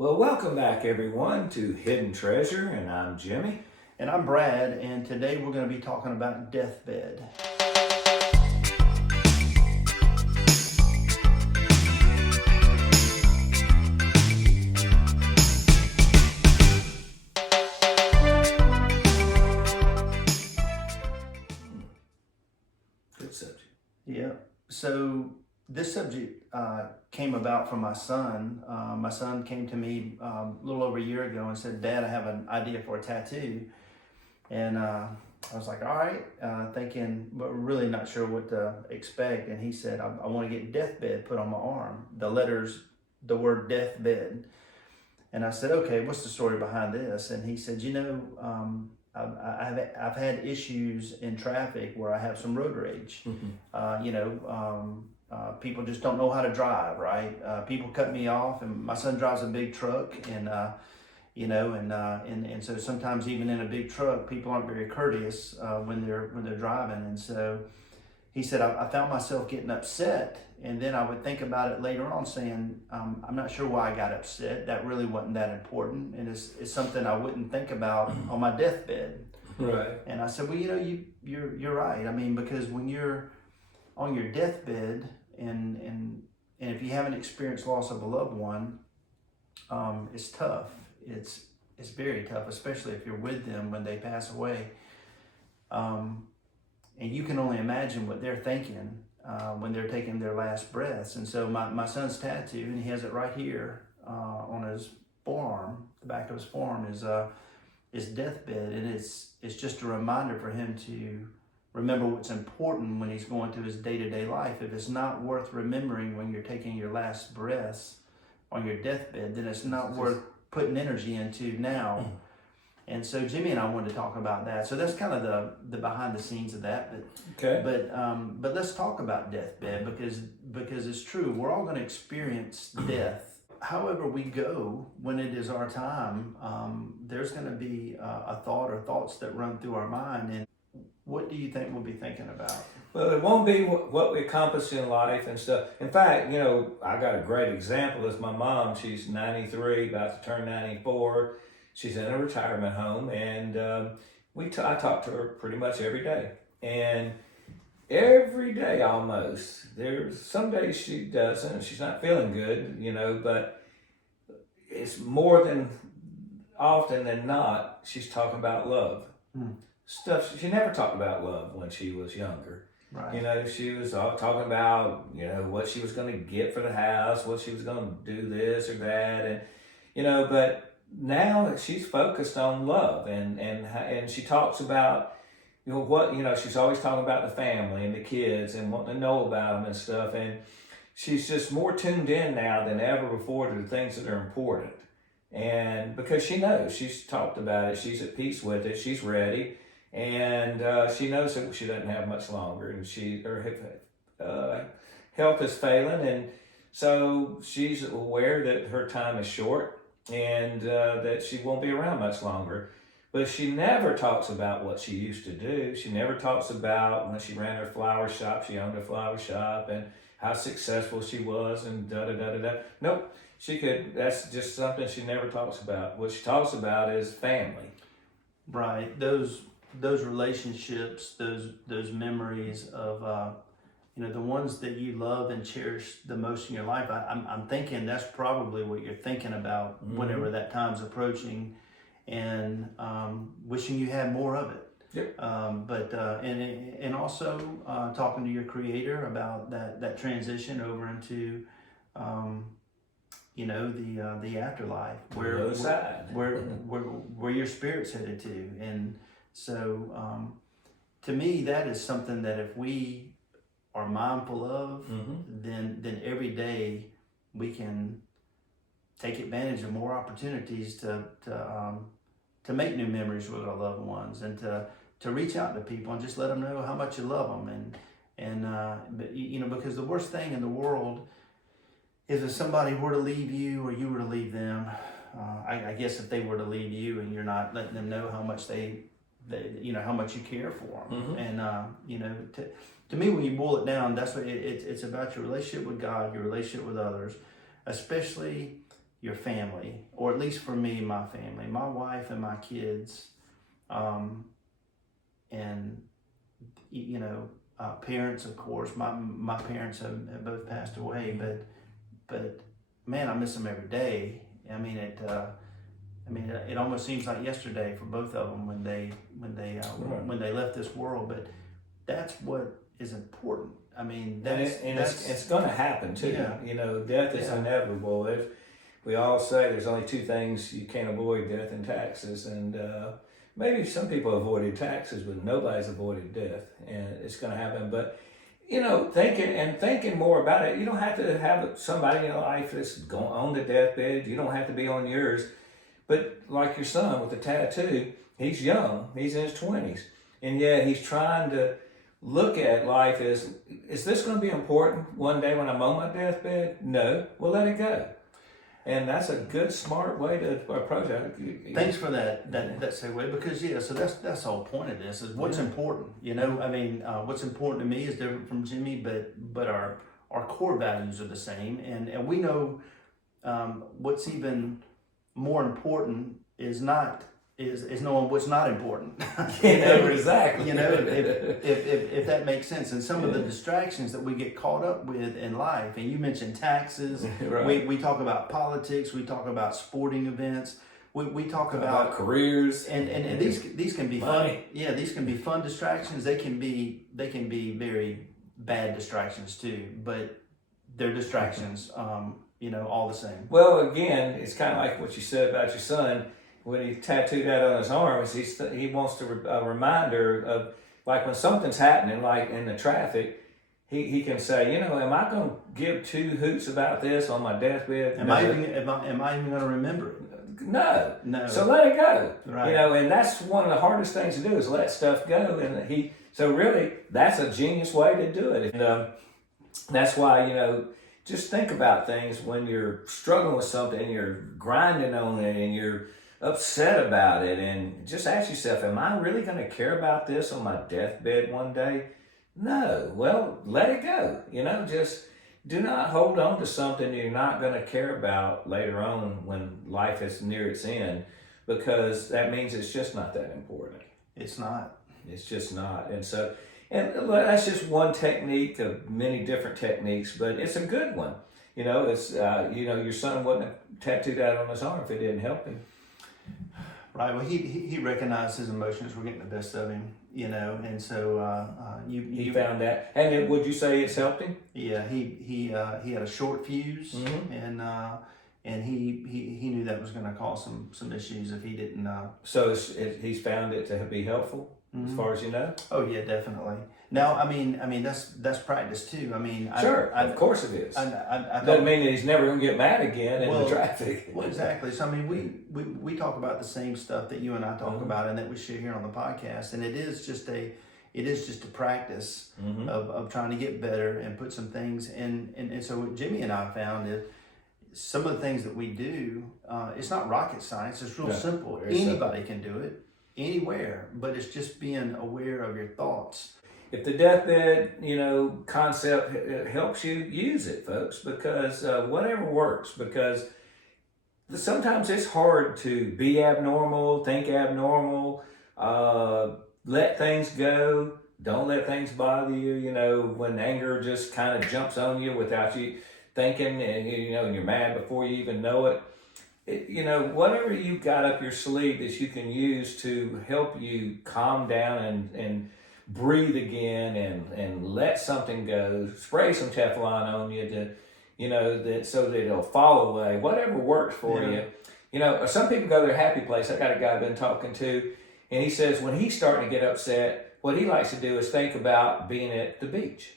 Well, welcome back everyone to Hidden Treasure, and I'm Jimmy. And I'm Brad, and today we're going to be talking about deathbed. Good subject. Yeah. So this subject came about from my son. My son came to me a little over a year ago and said, "Dad, I have an idea for a tattoo." And I was like, "All right," thinking, but really not sure what to expect. And he said, I want to get deathbed put on my arm, the word deathbed. And I said, "Okay, what's the story behind this?" And he said, I've had issues in traffic where I have some road rage. People just don't know how to drive, right? People cut me off, and my son drives a big truck, and so sometimes even in a big truck, people aren't very courteous when they're driving. And so he said, I found myself getting upset, and then I would think about it later on, saying, I'm not sure why I got upset. That really wasn't that important, and it's something I wouldn't think about on my deathbed. Right. And I said, well, you're right. I mean, because when you're on your deathbed, and if you haven't experienced loss of a loved one, it's tough. It's very tough, especially if you're with them when they pass away. And you can only imagine what they're thinking when they're taking their last breaths. And so my son's tattoo, and he has it right here on his forearm, the back of his forearm is deathbed, and it's just a reminder for him to remember what's important when he's going through his day-to-day life. If it's not worth remembering when you're taking your last breaths on your deathbed, then it's not worth putting energy into now. And so Jimmy and I wanted to talk about that. So that's kind of the behind the scenes of that. But let's talk about deathbed because it's true. We're all going to experience death. However we go, when it is our time, there's going to be a thought or thoughts that run through our mind. And what do you think we'll be thinking about? Well, it won't be what we accomplish in life and stuff. In fact, I got a great example. It's my mom. She's 93, about to turn 94. She's in a retirement home, and I talk to her pretty much every day. And every day almost, there's some days she doesn't, she's not feeling good, but it's more than often than not, she's talking about love. Stuff, she never talked about love when she was younger. Right. She was all talking about, what she was going to get for the house, what she was going to do this or that. And, but now she's focused on love, and she talks about, she's always talking about the family and the kids and wanting to know about them and stuff. And she's just more tuned in now than ever before to the things that are important. And because she knows, she's talked about it, she's at peace with it, she's ready. And she knows that she doesn't have much longer, and her health is failing, and so she's aware that her time is short and that she won't be around much longer. But she never talks about what she used to do. She never talks about when she ran her flower shop, she owned a flower shop, and how successful she was, and da-da-da-da-da. Nope, that's just something she never talks about. What she talks about is family. Right. Those relationships, those memories of the ones that you love and cherish the most in your life. I'm thinking that's probably what you're thinking about whenever that time's approaching, and wishing you had more of it. Yep. And also talking to your Creator about that transition over into the afterlife, where your spirit's headed to. And so to me, that is something that if we are mindful of, then every day we can take advantage of more opportunities to make new memories with our loved ones, and to reach out to people and just let them know how much you love them. Because the worst thing in the world is if somebody were to leave you or you were to leave them. I guess if they were to leave you and you're not letting them know how much how much you care for them. And to me, when you boil it down, that's what it's about: your relationship with God, your relationship with others, especially your family, or at least for me, my family, my wife and my kids, and parents, of course. My parents have both passed away, but man, I miss them every day. I mean, it almost seems like yesterday for both of them when they left this world. But that's what is important. I mean, it's going to happen too. Yeah. Death is inevitable. We all say there's only two things you can't avoid: death and taxes. And maybe some people avoided taxes, but nobody's avoided death, and it's going to happen. But thinking more about it, you don't have to have somebody in your life that's going on the deathbed. You don't have to be on yours. But like your son with the tattoo, he's young. He's in his 20s, and yet he's trying to look at life as, is this going to be important one day when I'm on my deathbed? No. Well, let it go. And that's a good, smart way to approach it. Thanks for that segue, because so that's the whole point of this is what's important. I mean, what's important to me is different from Jimmy, but our core values are the same, and we know what's even more important is knowing what's not important. Exactly. If that makes sense. And some of the distractions that we get caught up with in life, and you mentioned taxes, right. we talk about politics, we talk about sporting events, we talk about careers, and these can be money. fun. Yeah, these can be fun distractions. They can be very bad distractions too, but they're distractions. All the same. Well, again, it's kind of like what you said about your son. When he tattooed that on his arm, he wants a reminder of, like, when something's happening, like in the traffic, he can say, am I going to give two hoots about this on my deathbed? Am I even going to remember it? No. So let it go. Right. And that's one of the hardest things to do is let stuff go. And so really, that's a genius way to do it. And that's why, just think about things when you're struggling with something and you're grinding on it and you're upset about it, and just ask yourself, am I really going to care about this on my deathbed one day? No. Well, let it go. Just do not hold on to something you're not going to care about later on when life is near its end, because that means it's just not that important. It's not. It's just not. And that's just one technique of many different techniques, but it's a good one. It's your son wouldn't have tattooed that on his arm if it didn't help him. Right. Well, he recognized his emotions were getting the best of him, and so he found that. And would you say it's helped him? Yeah, he had a short fuse, mm-hmm. and he knew that was going to cause some issues if he didn't. So he's found it to be helpful, mm-hmm. as far as you know. Oh yeah, definitely. Now, I mean that's practice too. I mean, sure, of course it is. I doesn't mean that he's never going to get mad again in the traffic. Well, exactly. So I mean, we talk about the same stuff that you and I talk mm-hmm. about, and that we share here on the podcast, and it is just a practice mm-hmm. of trying to get better and put some things in. And so what Jimmy and I found is some of the things that we do. It's not rocket science. It's real simple. Anybody can do it anywhere, but it's just being aware of your thoughts. If the deathbed, concept helps you, use it, folks, because whatever works, because sometimes it's hard to be abnormal, think abnormal, let things go, don't let things bother you, when anger just kind of jumps on you without you thinking, and you're mad before you even know it. Whatever you got up your sleeve that you can use to help you calm down and breathe again and let something go, spray some Teflon on you to, so that it'll fall away, whatever works for you. Some people go to their happy place. I got a guy I've been talking to, and he says when he's starting to get upset, what he likes to do is think about being at the beach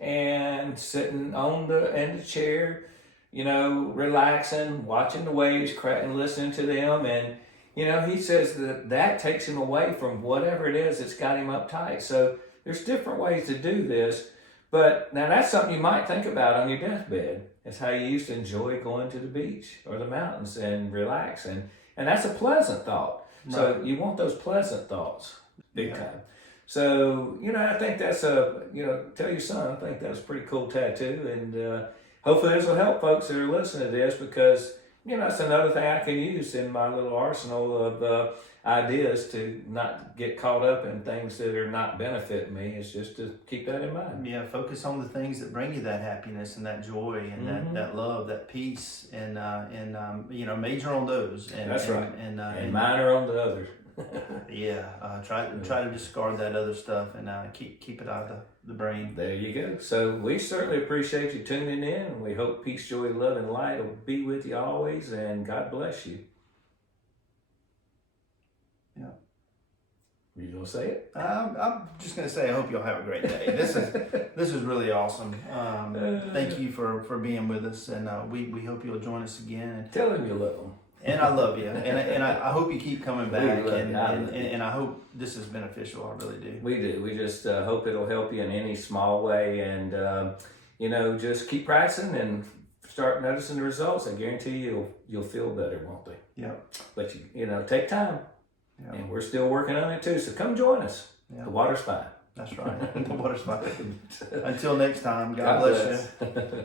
and sitting in the chair, relaxing, watching the waves crack and listening to them. And he says that takes him away from whatever it is that's got him uptight. So there's different ways to do this. But now that's something you might think about on your deathbed. It's how you used to enjoy going to the beach or the mountains and relax. And that's a pleasant thought. Right. So you want those pleasant thoughts big time. So, I think that's tell your son, I think that's a pretty cool tattoo. And hopefully this will help folks that are listening to this, because it's another thing I can use in my little arsenal of ideas to not get caught up in things that are not benefiting me. It's just to keep that in mind. Yeah, focus on the things that bring you that happiness and that joy and that love, that peace, and major on those. And, That's right. And minor on the others. try to discard that other stuff and keep it out of the brain. There you go. So we certainly appreciate you tuning in, and we hope peace, joy, love, and light will be with you always, and God bless you. Yeah. You gonna say it? I'm just gonna say I hope you'll have a great day. This is really awesome. Thank you for being with us, and we hope you'll join us again. Tell him you love him. And I love you, and I hope you keep coming back, We love you. and I hope this is beneficial. I really do. We do. We just hope it'll help you in any small way, and just keep practicing and start noticing the results. I guarantee you'll feel better, won't they? Yeah. But take time, and we're still working on it too. So come join us. Yeah. The water's fine. That's right. The water's fine. Until next time, God bless you.